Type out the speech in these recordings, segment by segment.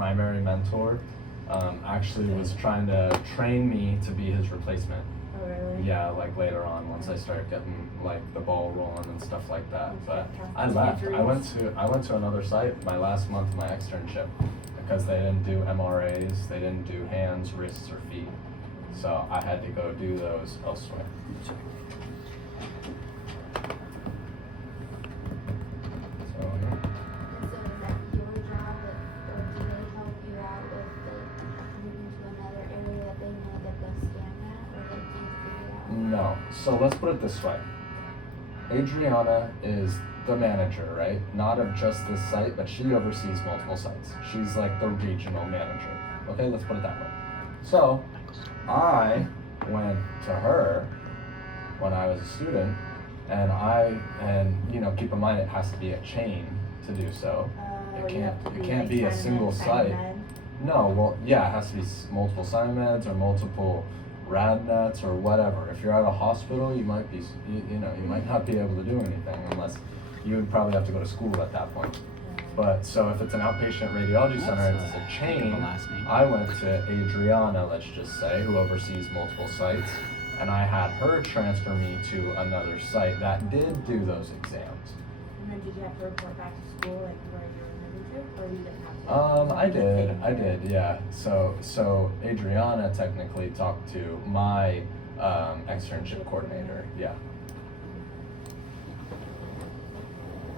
primary mentor actually was trying to train me to be his replacement. Oh, really? Yeah, like later on, once I started getting like the ball rolling and stuff like that. But I That's left. injuries. I went to another site my last month of my externship because they didn't do MRAs, they didn't do hands, wrists, or feet. So I had to go do those elsewhere. So, yeah. And so is that your job, or do they help you out with like moving to another area that they know that they'll scan that, or like do you figure out? No. So let's put it this way. Adriana is the manager, right? Not of just this site, but she oversees multiple sites. She's like the regional manager. Okay, let's put it that way. So I went to her when I was a student, and you know, keep in mind it has to be a chain to do so. It can't be a single site. No, well, yeah, it has to be multiple SciMeds or multiple RadNets or whatever. If you're at a hospital, you might be, you know, you might not be able to do anything unless you would probably have to go to school at that point. But so if it's an outpatient radiology center and it's a chain, I went to Adriana, let's just say, who oversees multiple sites, and I had her transfer me to another site that did do those exams. And then did you have to report back to school like where you were moving to, or you didn't have to? I did, yeah. So Adriana technically talked to my externship coordinator, yeah.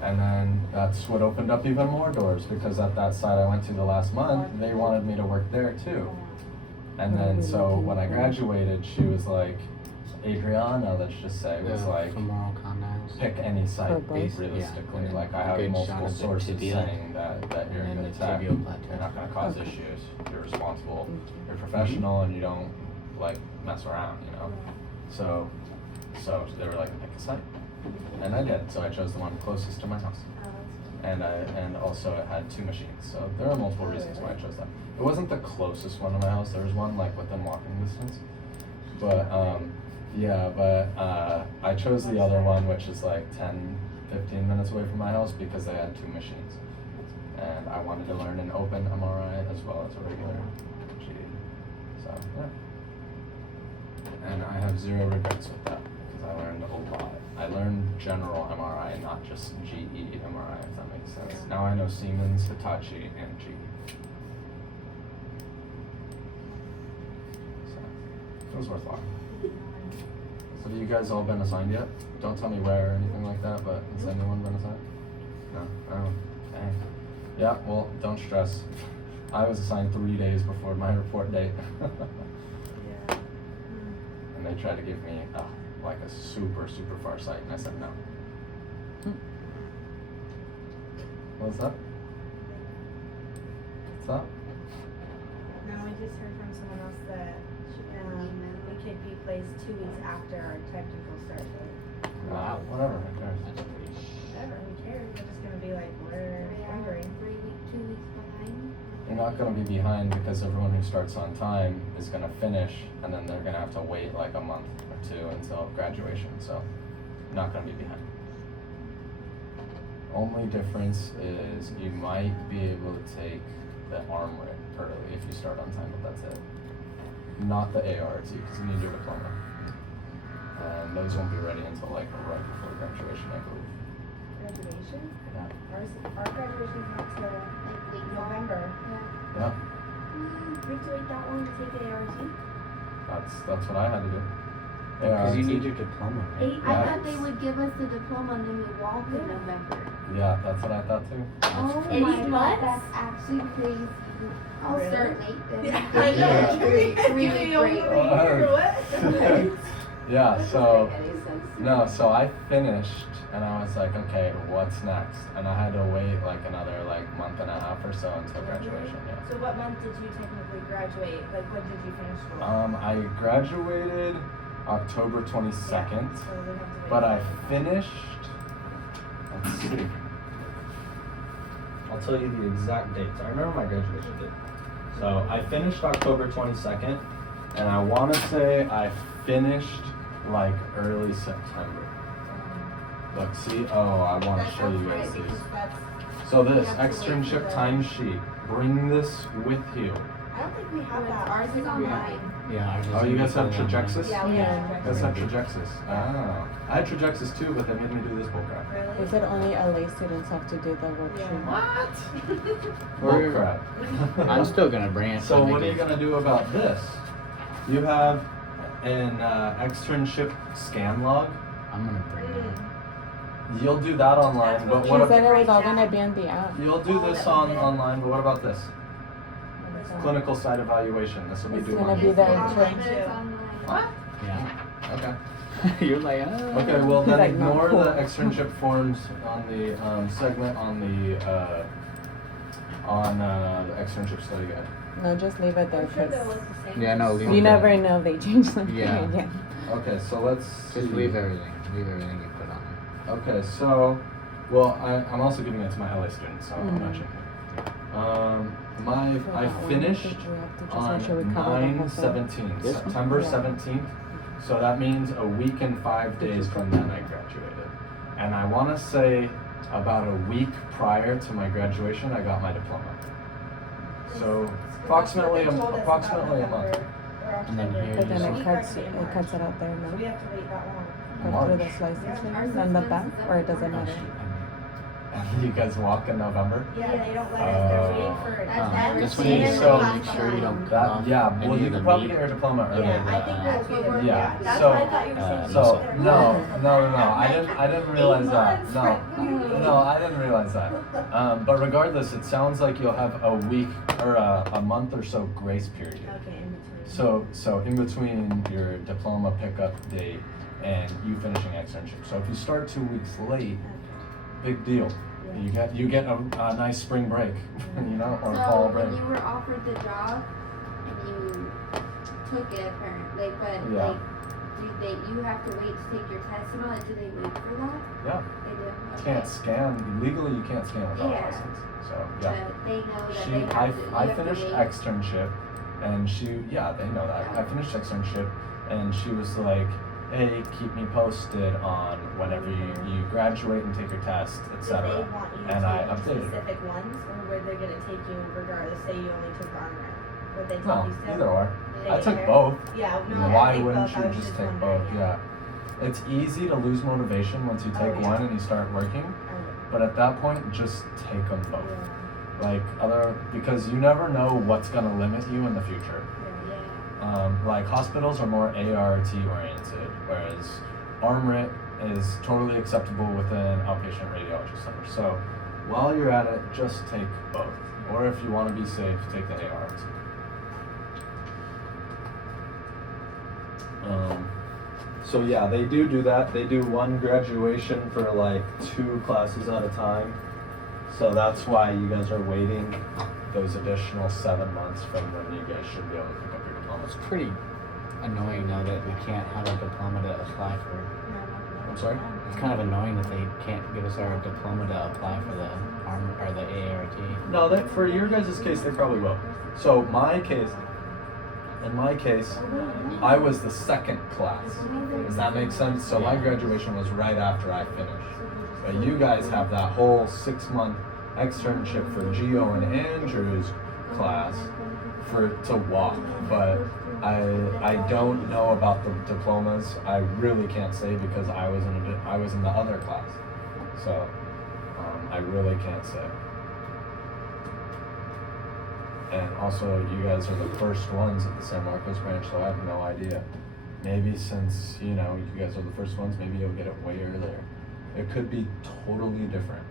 And then that's what opened up even more doors, because at that site I went to the last month, they wanted me to work there too. And then so when I graduated, she was like, Adriana, let's just say, was like, pick any site realistically. Yeah. Like I have Good multiple shot of the sources tibia. saying that you're a And good the tech, tibial plateau. you're not gonna cause issues, you're responsible, you're professional, and you don't like mess around, you know? So they were like, pick a site. And I did, so I chose the one closest to my house. And also it had 2 machines, so there are multiple reasons why I chose that. It wasn't the closest one to my house, there was one like within walking distance. But I chose the other one, which is like 10-15 minutes away from my house, because they had 2 machines. And I wanted to learn an open MRI as well as a regular GE. So, yeah. And I have 0 regrets with that, because I learned a lot. I learned general MRI, not just GE MRI, if that makes sense. Yeah. Now I know Siemens, Hitachi, and GE. So, it was worthwhile. So have you guys all been assigned yet? Don't tell me where or anything like that, but has anyone been assigned? No? Oh, dang. Yeah, well, don't stress. I was assigned 3 days before my report date. Yeah. And they tried to give me like a super far site, and I said no. What's that? What's that? No, I just heard from someone else that we could be placed 2 weeks after our technical start date. Wow. Whatever, who cares? Whatever, who cares? We're just gonna be like, we're wondering. 2 weeks behind. You're not gonna be behind, because everyone who starts on time is gonna finish, and then they're gonna have to wait like a month or 2 until graduation, so not gonna be behind. Only difference is you might be able to take the arm RIT early if you start on time, but that's it. Not the ART, because you need your diploma. And those won't be ready until like right before graduation, I believe. Graduation? Yeah. Our graduation's not till Like late November. Yeah, We have to wait that long to take the ART? that's what I had to do. Because you need your diploma, right? I thought they would give us the diploma and then we walk in November. Yeah, that's what I thought too. Oh 8 my god, months? that's actually crazy. I'll Really? start late then. I know. Yeah. 3 week break or what? Yeah, so Doesn't make any sense to no, me. so I finished, and I was like, okay, what's next? And I had to wait like another like month and a half or so until graduation. Yeah. So what month did you technically graduate? Like when did you finish school? I graduated October 22nd, So we have to wait but I till- finished. Let's see. I'll tell you the exact dates. I remember my graduation date. So I finished October 22nd, and I want to say I finished like early September. Look, see? Oh, I want to show you guys these. So this You have to wait externship for the- timesheet bring this with you. I don't think we have that. Ours is online. Yeah. Ours is Oh, you guys have online. trajexis? Yeah, we Yeah. have You guys have trajexis. Ah. I had trajexis too, but they made me do this bullcrap. Really? They said only LA students have to do the worksheet. What? We're- Bullcrap. I'm still gonna bring it. So to what are make you it- gonna do about this? You have an externship scan log. I'm gonna bring it. You'll do that online, but She what said if it was all gonna be on the app. you'll do this online, but what about this? Clinical site evaluation. This will be It's due gonna Monday. be there Online too. But it's online. What? Yeah. Okay. You're like, Okay, well He's then like, no, ignore cool. the externship forms on the segment on the externship study guide. No, just leave it there I'm sure because they'll look the same. Yeah, no, leave you it never there. know they change something Yeah. again. Okay, so let's Just see. leave everything. Leave everything you put on it. Okay, so, well, I'm also giving it to my LA students, so I'm not Mhm. changing. For I that one, I finished think we have to just on make sure we cover the whole thing. 9/17, This one? September Yeah. 17th. So that means a week and 5 days from then I graduated. And I want to say about a week prior to my graduation, I got my diploma. So approximately a month. And then here But you then see- it cuts it out there, So we no? have to wait that long. Go through the March. slices Yeah. maybe on the back, or it doesn't matter. You guys walk in November? Yeah, they don't let us, they're waiting for it. That's them why This to one you scan just So- gotta make sure you don't cut That, off yeah, any well, you of the could probably meat. get your diploma earlier. Yeah, I than think that. we'll be there. Yeah, That's so- what I thought you were saying. So there. no, I didn't realize that. months. No, I didn't realize that. But regardless, it sounds like you'll have a week or a month or so grace period. Okay, in between. So in between your diploma pickup date and you finishing externship. So if you start 2 weeks late, big deal. You get a nice spring break, you know, or fall So break. when you were offered the job and you took it apparently, but Yeah. like, you have to wait to take your test and all that? Do they wait for that? Yeah, They do. Okay. can't scan legally. You can't scan without a Yeah. license. So yeah. But they know that She, they have I, to. you I have to finished wait. externship, and they know that. I finished externship, and she was like, "Hey, keep me posted on whenever you graduate and take your test, Did etc." they want you to And I take updated her. specific ones, or were they gonna take you regardless, say you only took armor? Would they No, tell you still? either or. They I took care? both. Yeah, no, Why I take wouldn't both. I you was just take wondering, both? Yeah. It's easy to lose motivation once you Oh, take yeah. one and you start working, Oh, but at that point, just take them both. yeah, Because you never know what's gonna limit you in the future. yeah. Yeah. Like hospitals are more ART oriented, whereas ARMRIT is totally acceptable within outpatient radiology center. So while you're at it, just take both. Or if you want to be safe, take the ART. So yeah, they do that. They do one graduation for like 2 classes at a time. So that's why you guys are waiting those additional 7 months from when you guys should be able to pick up your diploma. It's pretty annoying though that we can't have a diploma to apply for. I'm sorry? It's kind of annoying that they can't give us our diploma to apply for the or the AART. No, for your guys' case, they probably will. So in my case, I was the second class. Does that make sense? So my graduation was right after I finished. But you guys have that whole 6-month externship for Gio and Andrew's class to walk. But I don't know about the diplomas. I really can't say because I was in the other class. So I really can't say. And also, you guys are the first ones at the San Marcos branch, so I have no idea. Maybe since, you guys are the first ones, maybe you'll get it way earlier. It could be totally different.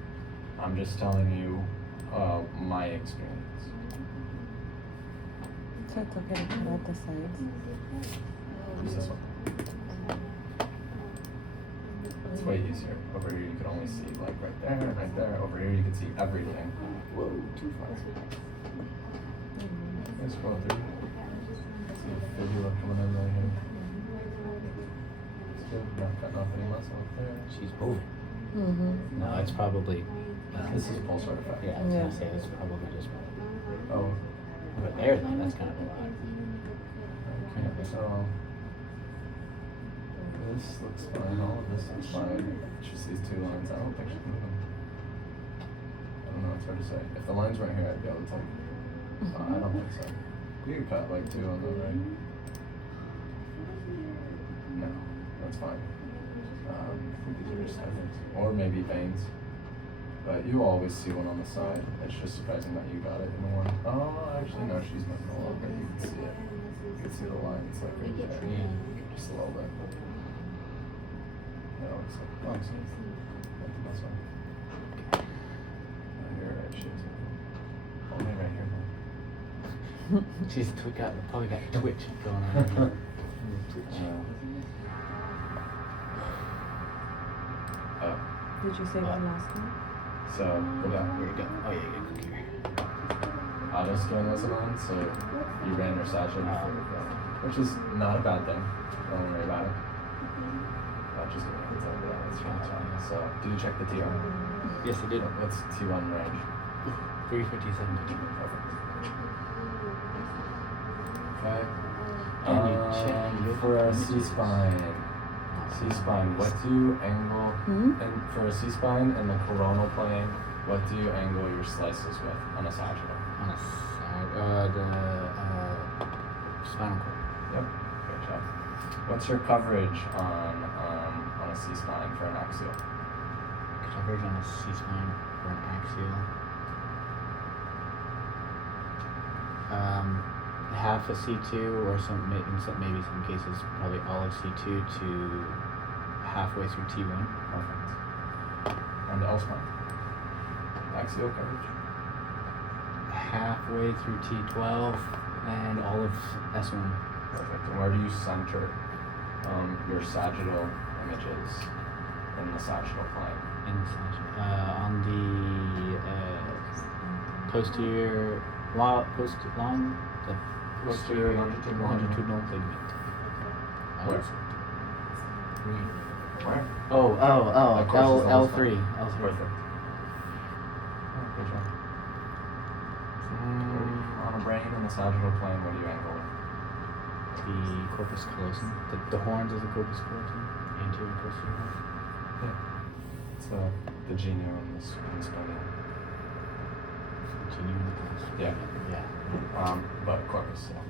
I'm just telling you my experience. So it's okay to cut out the sides. Use this one. It's way easier. Over here you can only see like right there. Over here you can see everything. Whoa, too far. Mm-hmm. Let's scroll through. See the fibula coming in right here. Still not cutting off any muscle up there. She's moving. Mm-hmm. No, it's probably. This is pulse artifact. Yeah, I was Yeah. gonna say it's probably just. Oh, But there, though, that's kind of a lot. okay. So this looks fine. All of this looks fine. Just these 2 lines. I don't think she's moving. I don't know. It's hard to say. If the line's right here, I'd be able to tell you. I don't think so. You could cut like 2 on them, right? No, that's fine. These are just headers. Or maybe veins. But you always see one on the side. It's just surprising that you got it in the one. Oh, actually, no, she's moving a little bit. You can see it. You can see the lines like right there. Yeah. Just a little bit. No, it's like, oh, it's like this one. Right here, right, she's only right here. She's probably got twitch going on. Twitch. Oh, Did you say the last one? so Where you go? Oh yeah, you click here. auto scan wasn't on, so you ran your satchel which is not a bad thing. Don't worry about it. Just give me a heads up. Yeah, that's fine. So, did you check the T1? Yes, I did. What's T1 range? 357. Perfect. Okay. And you check your For a images. C-spine. C-spine, what do you angle, and for a C-spine in the coronal plane, what do you angle your slices with on a sagittal? On a side, the spinal cord. Yep, great job. What's your coverage on a C-spine for an axial? Coverage on a C-spine for an axial. Half a C2 or maybe some cases probably all of C2 to halfway through T1. Perfect. And the L-spine? Axial coverage? Halfway through T12 and all of S1. Perfect. And where do you center your sagittal images in the sagittal plane? In the sagittal. On the posterior Posterior longitudinal ligament. Where? Where? Oh, Of course, it's L3. L3. L3. Perfect. Oh, good job. On a brain in the sagittal plane, what do you angle with? The corpus callosum. The horns of the corpus callosum. Anterior and posterior. Yeah. It's the genio and the spinal. Yeah. Yeah. But corpus, yeah.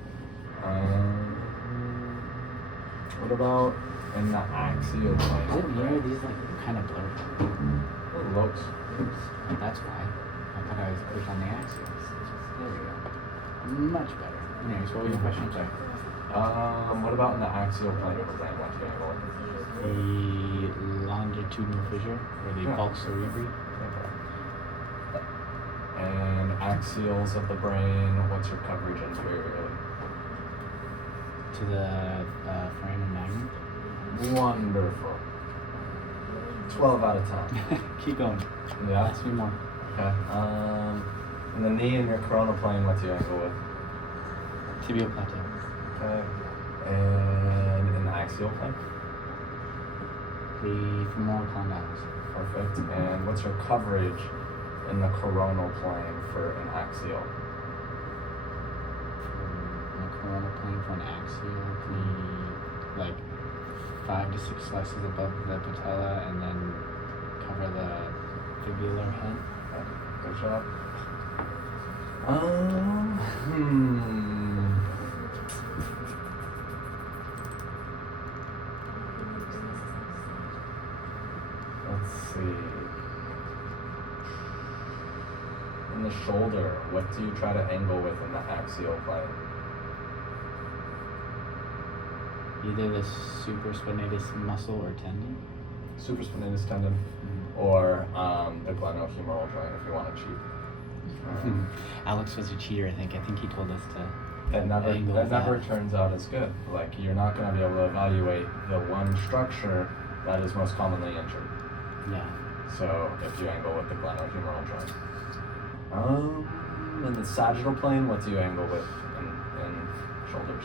What about in the axial plane? Is it near these kind of blurred? It looks. Oh, that's why. I thought I was clicked on the axials. There we go. Much better. Anyways, what was your question? I'm sorry. What about in the axial plane of the brain? What do you angle with? The longitudinal fissure, or the Yeah. pulse cerebri. And axials of the brain, what's your coverage anteriorly? To the foramen magnum. Wonderful. 12 out of 10. Keep going. Yeah. Ask me more. Okay. In the knee and your coronal plane, what do you angle with? Tibial plateau. Okay. And in the axial plane? The femoral condyles. Perfect. And what's your coverage in the coronal plane for an axial? On the coronal plane for an axial, the 5 to 6 slices above the patella, and then cover the fibular head. Okay. Good job. Let's see. In the shoulder, what do you try to angle with in the axial plane? Either the supraspinatus muscle or tendon. Supraspinatus tendon, or the glenohumeral joint if you want to cheat. Alex was a cheater, I think. I think he told us to. That never angle turns out as good. Like, you're not going to be able to evaluate the one structure that is most commonly injured. Yeah. So if you angle with the glenohumeral joint. In the sagittal plane, what do you angle with in shoulders?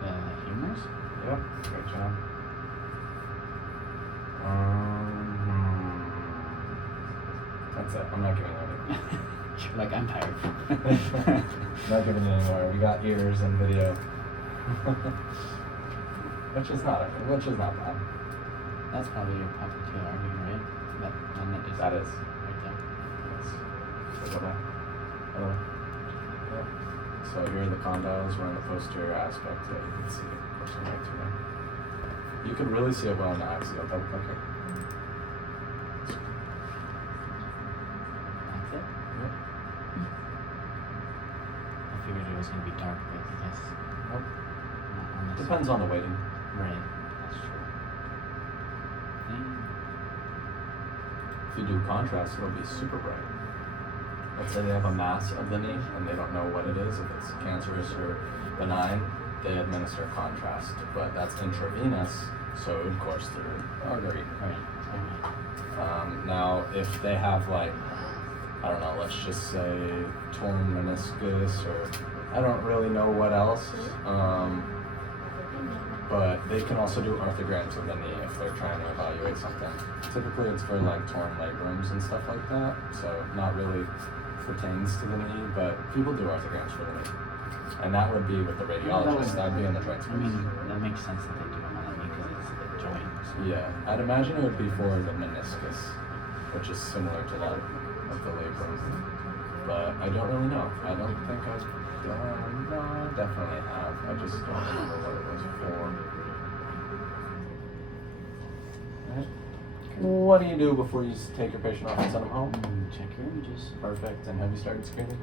The humerus? Yep, great job. That's it. I'm not giving any. You're like, I'm tired. Not giving any more. We got ears and video. which is not bad. That's probably your popliteal artery, right? That is. Right there. Yes. So go back. Other way. Yep. So here are the condyles. We're on the posterior aspect. Yeah, you can see it pushing right through there. You can really see it well in the axial. Double click here. That's it. Yep. I figured it was gonna be dark, but I guess Nope. not on this. Depends on the weighting. Right. That's true. If you do contrast, it'll be super bright. Let's say they have a mass of the knee and they don't know what it is, if it's cancerous or benign, they administer contrast. But that's intravenous, so it would course through artery. Right. Now, if they have like, I don't know, let's just say torn meniscus or I don't really know what else, but they can also do arthrograms of the knee if they're trying to evaluate something. Typically it's for like torn labrums and stuff like that, so not really pertains to the knee, but people do arthrograms for the knee. And that would be with the radiologist, that would be in the joint I space. mean, that makes sense that they do them on the knee because it's the joint. So. Yeah, I'd imagine it would be for the meniscus, which is similar to that of the labrum. But I don't really know. I don't think I've done, no, I definitely have. I just don't remember what it was for. Alright. What do you do before you take your patient off and send them home? Check your images. Perfect. And have you started screening?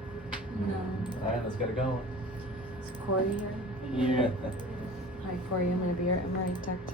No. Alright, let's get it going. Is Corey here? Yeah. Hi, Corey. I'm going to be your MRI tech today.